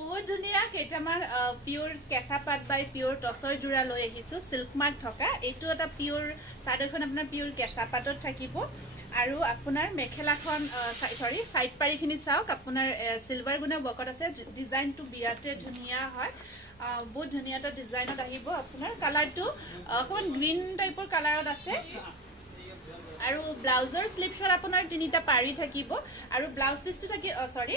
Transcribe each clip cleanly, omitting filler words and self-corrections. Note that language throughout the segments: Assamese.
বহুত ধুনিয়া কেইটামান পিওর কেঁচা পাট বাই পিওর টসর জোড়া লৈ আহিছো সিল্ক মার্ক থকা এইটো এটা পিওর সাইডখন আপোনাৰ পিওৰ কেঁচা পাটত থাকিব আৰু আপোনাৰ মেখেলাখন সৰি সাইড পাৰিখিনি চাওক আপোনাৰ সিলভাৰ গুণে বকত আছে ডিজাইনটো বিৰাটে ধুনিয়া হয় বহুত ধুনিয়া এটা ডিজাইনত আহিব আপোনাৰ কালাৰটো অকমান গ্ৰীন টাইপৰ কালাৰত আছে আৰু ব্লাউজৰ স্লিপছৰ আপোনাৰ তিনিটা পাৰি থাকিব আৰু ব্লাউজ পিসটো থাকি সৰি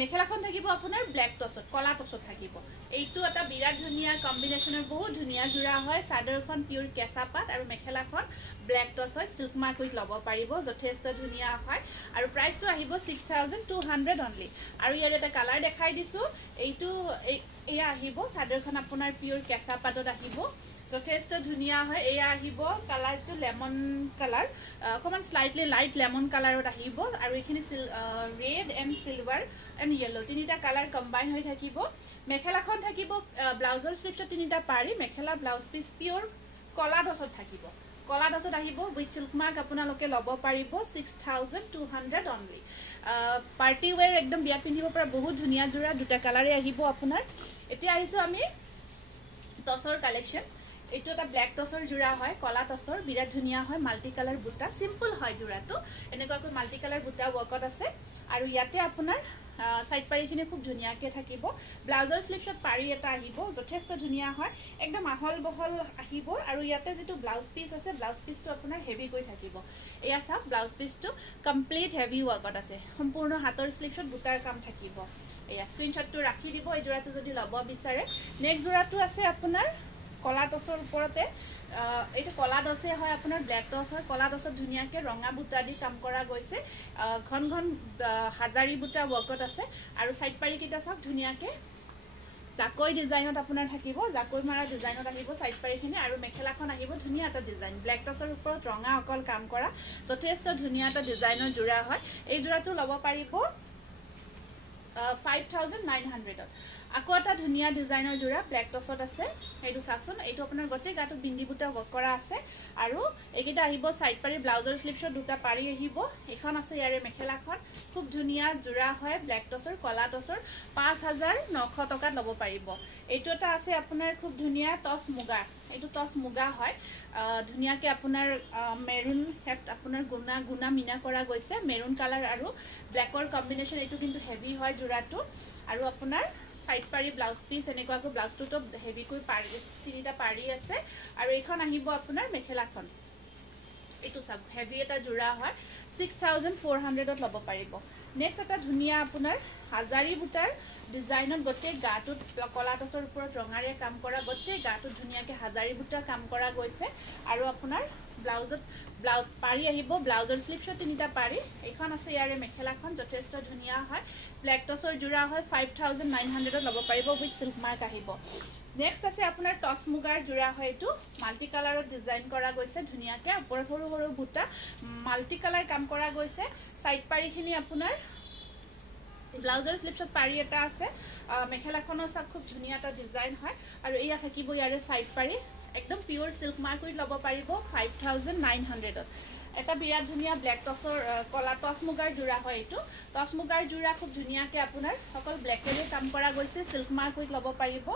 মেখেলাখন থাকিব আপোনাৰ ব্ল্যাক টছত কলা টছত থাকিব এইটো এটা বিৰাট ধুনিয়া কম্বিনেশনৰ বহুত ধুনিয়া জোৰা হয় সাদৰখন পিওৰ কেঁচা পাট আৰু মেখেলাখন ব্ল্যাক টছ হয় সিল্ক মাৰ্ক উইথ লব পাৰিব যথেষ্ট ধুনিয়া হয় আৰু প্ৰাইসটো আহিব 6200 অনলি আৰু ইয়াৰ এটা কালাৰ দেখাই দিছো এইটো এয়া আহিব সাদৰখন আপোনাৰ পিওৰ কেঁচা পাটত আহিব যথেষ্ট ধুনিয়া হয় এয়া আহিব কালাৰটো লেমন কালাৰ অকমান স্লাইটলি লাইট লেমন কালাৰত আহিব আৰু এইখিনি red and silver and yellow তিনিটা কালাৰ কম্বাইন হৈ থাকিব মেখেলাখন থাকিব ব্লাউজৰ স্লিপছত তিনিটা পাৰি মেখেলা ব্লাউজ পিস পিওর কলা ডছত থাকিব কলা ডছত আহিব উইথ সিল্ক মার্ক আপোনালোকে লব পাৰিব 6200 অনলি পাৰ্টি ওয়্যাৰ একদম বিয়া পিন্ধিব পৰা বহুত ধুনিয়া জোৰা দুটা কালাৰে আহিব আপোনাৰ এতিয়া আহিছো আমি টসৰ কালেকশন এইটো এটা ব্ল্যাক টসৰ জোৰা হয় কলা টসৰ বিৰাট ধুনিয়া হয় মাল্টি কালাৰ বুটা সিম্পল হয় জোৰাটো এনেকুৱাকৈ মাল্টি কালাৰ বুটা ওয়াৰ্কত আছে আৰু ইয়াতে আপোনাৰ সাইড পাৰিখিনি খুব ধুনিয়াকে থাকিব ব্লাউজৰ স্লিপছত পাৰি এটা আহিব যথেষ্ট ধুনিয়া হয় একদম আহল বহল আহিব আৰু ইয়াতে যেটো ব্লাউজ পিস আছে ব্লাউজ পিসটো আপোনাৰ হেভি কৈ থাকিব এয়া চাওক ব্লাউজ পিসটো কমপ্লিট হেভি ওয়াৰ্কত আছে সম্পূৰ্ণ হাতৰ স্লিপছত বুটাৰ কাম থাকিব এয়া স্ক্ৰিনশ্বটটো ৰাখি দিব এই জোৰাটো যদি লব বিচাৰে নেক্সট জোৰাটো আছে আপোনাৰ কলা টসৰ ওপৰতে এইটো কলা টসে হয় আপোনাৰ ব্ল্যাক টস হয় কলা টসত ধুনিয়াকে ৰঙা বুটা দি কাম কৰা গৈছে ঘন ঘন হাজাৰী বুটা ওয়াৰ্কত আছে আৰু সাইড পাৰি কিটা সব ধুনিয়াকে জাকৈ ডিজাইনত আপোনাৰ থাকিব জাকৈ মাৰা ডিজাইনত আহিব সাইড পাৰিখিনি আৰু মেখেলাখন আহিব ধুনিয়া এটা ডিজাইন ব্ল্যাক টসৰ ওপৰত ৰঙা অকল কাম কৰা যথেষ্ট ধুনিয়া এটা ডিজাইনৰ জোৰা হয় এই জোৰাটো লব পাৰিব 5900 আকৌ এটা ধুনিয়া ডিজাইনৰ জোৰা ব্ল্যাক টসত আছে এইটো সাকচন এইটো আপোনাৰ গতে গাটো বিন্দি বুটা ওয়াৰ্ক কৰা আছে আৰু এইকেইটা আহিব সাইড পাৰি ব্লাউজৰ স্লিপছৰ দুটা পাৰি আহিব এখন আছে ইয়াৰে মেখেলাখন খুব ধুনিয়া জোৰা হয় ব্ল্যাক টসৰ কলা টসৰ 5900 টকাত লব পাৰিব এইটো এটা আছে আপোনাৰ খুব ধুনিয়া টস মুগা এইটো টস মুগা হয় ধুনিয়াকে আপোনাৰ মেৰুন হেট আপোনাৰ গুনা মিনা কৰা গৈছে মেৰুন কালাৰ আৰু ব্ল্যাকৰ কম্বিনেশন এইটো কিন্তু হেভি হয় জোৰাটো আৰু আপোনাৰ সাইড পাৰি ব্লাউজ পিস এনেকুৱাকৈ ব্লাউজটো তো হেভি কৈ পাৰি তিনিটা পাৰি আছে আৰু এইখন আহিব আপোনাৰ মেখেলাখন এইটো সব হেভি এটা জোৰা হয় 6400 ত লব পাৰিব নেক্সট এটা ধুনিয়া আপোনাৰ হাজাৰী বুটাৰ ডিজাইনত গতে গাটো কলা টসৰ ওপৰত ৰঙাৰে কাম কৰা গতে গাটো ধুনিয়াকে হাজাৰী বুটা কাম কৰা গৈছে আৰু আপোনাৰ ব্লাউজত পাৰি আহিব ব্লাউজৰ স্লিপছত তিনিটা পাৰি এইখন আছে ইয়াৰে মেখেলাখন যথেষ্ট ধুনিয়া হয় ব্ল্যাক টসৰ জোৰা হয় 5900 ত লব পাৰিব উইথ সিল্ক মাৰ্ক আহিব নেক্সট আছে আপোনাৰ টস মুগাৰ জোৰা হয় এটো মাল্টি কালাৰত ডিজাইন কৰা গৈছে ধুনিয়াকে ওপৰত সৰু সৰু বুটা মাল্টি কালাৰ কাম কৰা গৈছে সাইড পাৰিখিনি আপোনাৰ ব্লাউজৰ স্লিপছত পাৰি এটা আছে মেখেলাখনৰ সব খুব ধুনিয়া এটা ডিজাইন হয় আৰু এয়া থাকিব ইয়াৰে সাইড পাৰি একদম পিওৰ সিল্ক মাৰ্ক উইথ লব পাৰিব 5900 ত এটা বিৰাট ধুনিয়া ব্ল্যাক টসৰ কলা টস মুগাৰ জোৰা হয় এটো টস মুগাৰ জোৰা খুব ধুনিয়াকে আপোনাৰ সকল ব্ল্যাকেৰে কাম কৰা গৈছে সিল্ক মাৰ্ক উইথ লব পাৰিব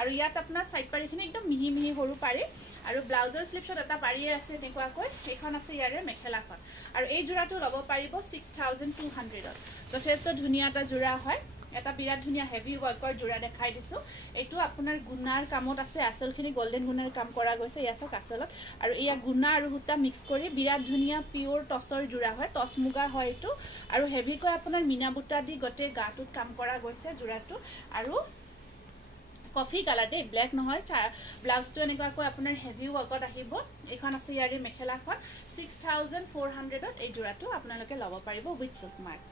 আৰু ইয়াত আপোনাৰ সাইড পাৰিখিনি একদম মিহি মিহি সৰু পাৰি আৰু ব্লাউজৰ স্লিপছত এটা পাৰি আছে এনেকুৱাকৈ এইখন আছে ইয়াৰে মেখেলাখন আৰু এই জোৰাটো লব পাৰিব 6200 ত যথেষ্ট ধুনিয়া এটা জোৰা হয় এটা বিৰাট ধুনিয়া হেভি ওয়াৰ্কৰ জোৰা দেখাই দিছো এইটো আপোনাৰ গুনাৰ কামত আছে আসলখিনি গোল্ডেন গুনাৰ কাম কৰা গৈছে ইয়াছক আসলত আৰু ইয়া গুনা আৰু হুটা মিক্স কৰি বিৰাট ধুনিয়া পিওৰ টসৰ জোৰা হয় টস মুগা হয় এইটো আৰু হেভি কৈ আপোনাৰ মিনা বুটা দি গতে গাটোত কাম কৰা গৈছে জোৰাটো আৰু কফি কালাৰ দে ব্ল্যাক নহয় ব্লাউজটো এনেকুৱাকৈ আপোনাৰ হেভি ওয়াৰ্কত আহিব এইখন আছে ইয়াৰে মেখেলাখন 6400 ত এই জোৰাটো আপোনালোকে লব পাৰিব উইথ সিল্ক মাৰ্ক